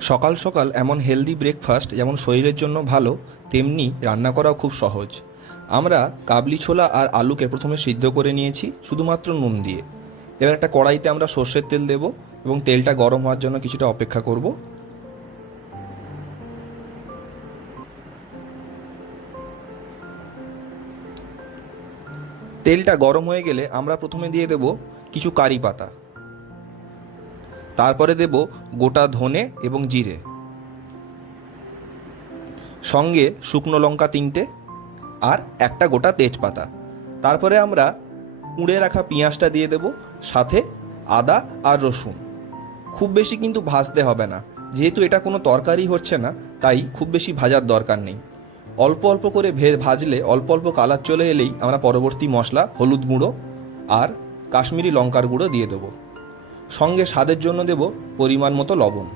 সকাল সকাল এমন হেলদি ব্রেকফাস্ট যেমন শরীরের জন্য ভালো, তেমনি রান্না করাও খুব সহজ। আমরা কাবলি ছোলা আর আলুকে প্রথমে সিদ্ধ করে নিয়েছি, শুধুমাত্র নুন দিয়ে। এবার একটা কড়াইতে আমরা সর্ষের তেল দেব এবং তেলটা গরম হওয়ার জন্য কিছুটা অপেক্ষা করব। তেলটা গরম হয়ে গেলে আমরা প্রথমে দিয়ে দেব কিছু কারি পাতা। তারপরে দেব গোটা ধনে এবং জিরে। সঙ্গে শুকনো লঙ্কা তিনটে আর একটা গোটা তেজপাতা। তারপরে আমরা কুঁড়ে রাখা পেঁয়াজটা দিয়ে দেব, সাথে আদা আর রসুন। খুব বেশি কিন্তু ভাজতে হবে না, যেহেতু এটা কোনো তরকারি হচ্ছে না, তাই খুব বেশি ভাজার দরকার নেই। অল্প অল্প করে ভাজলে অল্প অল্প কালার চলে এলেই আমরা পরবর্তী মশলা হলুদ গুঁড়ো আর কাশ্মীরি লঙ্কার গুঁড়ো দিয়ে দেবো। সঙ্গে স্বাদের জন্য দেব পরিমাণ মতো লবণ।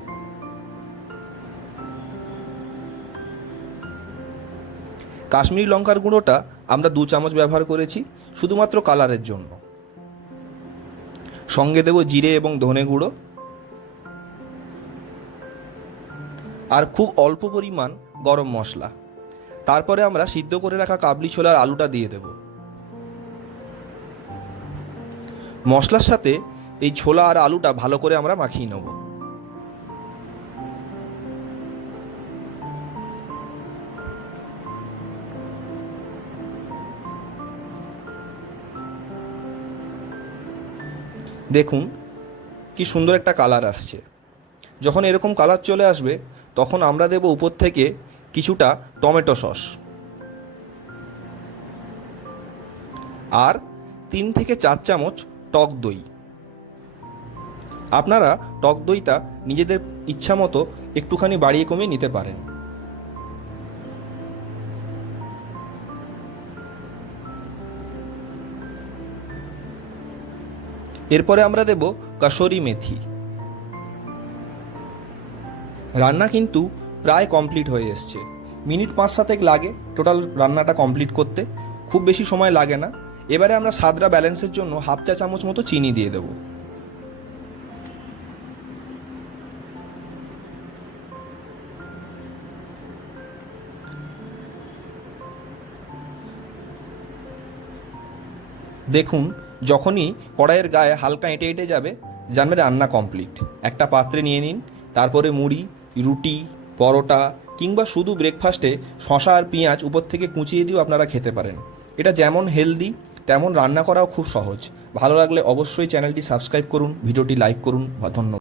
কাশ্মীরি লঙ্কার গুঁড়োটা আমরা দু চামচ ব্যবহার করেছি, শুধুমাত্র কালারের জন্য। সঙ্গে দেব জিরে এবং ধনে গুঁড়ো। আর খুব অল্প পরিমাণ গরম মশলা। তারপরে আমরা সিদ্ধ করে রাখা কাবলি ছোলার আলুটা দিয়ে দেব। মশলার সাথে এই ছোলা আর আলুটা ভালো করে আমরা মাখিয়ে নেব। দেখুন, কি সুন্দর একটা কালার আসছে। যখন এরকম কালার চলে আসবে, তখন আমরা দেব উপর থেকে কিছুটা টমেটো সস। আর তিন থেকে চার চামচ টক দই। আপনারা টক দইটা নিজেদের ইচ্ছা মতো একটুখানি বাড়িয়ে কমিয়ে নিতে পারেন। এরপরে আমরা দেব কাসরি মেথি। রান্না কিন্তু প্রায় কমপ্লিট হয়ে এসছে। মিনিট পাঁচ সাতেক লাগে টোটাল রান্নাটা কমপ্লিট করতে। খুব বেশি সময় লাগে না। এবারে আমরা স্বাদটা ব্যালেন্সের জন্য হাফ চা চামচ মতো চিনি দিয়ে দেবো। দেখুন, যখনই কড়াইয়ের গায়ে হালকা এঁটে এঁটে যাবে, জানবে রান্না কমপ্লিট একটা পাত্রে নিয়ে নিন, তারপরে মুড়ি, রুটি, পরোটা, কিংবা শুধু ব্রেকফাস্টে শশা আর পেঁয়াজ উপর থেকে কুচিয়ে দিয়েও আপনারা খেতে পারেন। এটা যেমন হেলদি তেমন রান্না করাও খুব সহজ। ভালো লাগলে অবশ্যই চ্যানেলটি সাবস্ক্রাইব করুন, ভিডিওটি লাইক করুন, ধন্যবাদ।